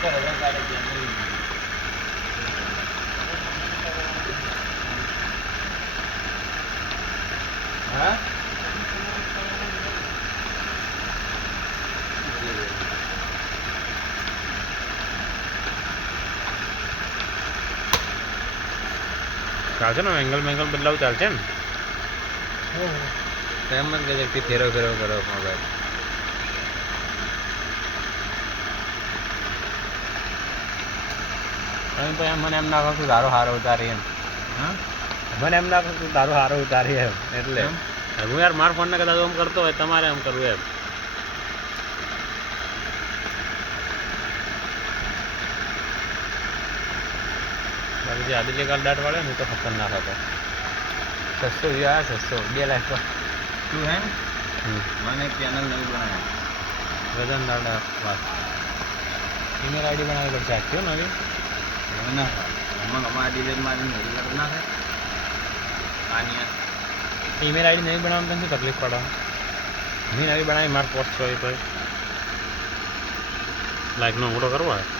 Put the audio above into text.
હા ચાલશે ને એંગલ મેંગલ બદલાવ ચાલશે ને એમ જ કે ફેરવ ફેરવ કરો મોબાઈલ પછી મને એમ નાખો તું તારો હારો ઉતારી એમ હા મને એમ નાખો તું તારો હારો ઉતારી એમ એટલે હું યાર મારા ફોનને કદાચ એમ કરતો હોય તમારે એમ કરવું એમ બાકી જે આદિત્ય કાલ દાટ વાળે ને તો ખતરનાક હતો 600 વ્યૂ આવ્યા 600 2 લાખ પર તું હે મને એક ચેનલ નવી બનાવી વજન દાડા વાત ઈમેલ આઈડી બનાવવી પડશે આખી નવી હવે ના આમાં અમારા ડિલેટ મારીને હેરી ના થાય આની ઈમેલ આઈડી નહીં બનાવવાનું તો તકલીફ પડે મેં નવી બનાવી મારે પોસ્ટ હોય તો લાઈકનો અંગૂઠો કરવો હોય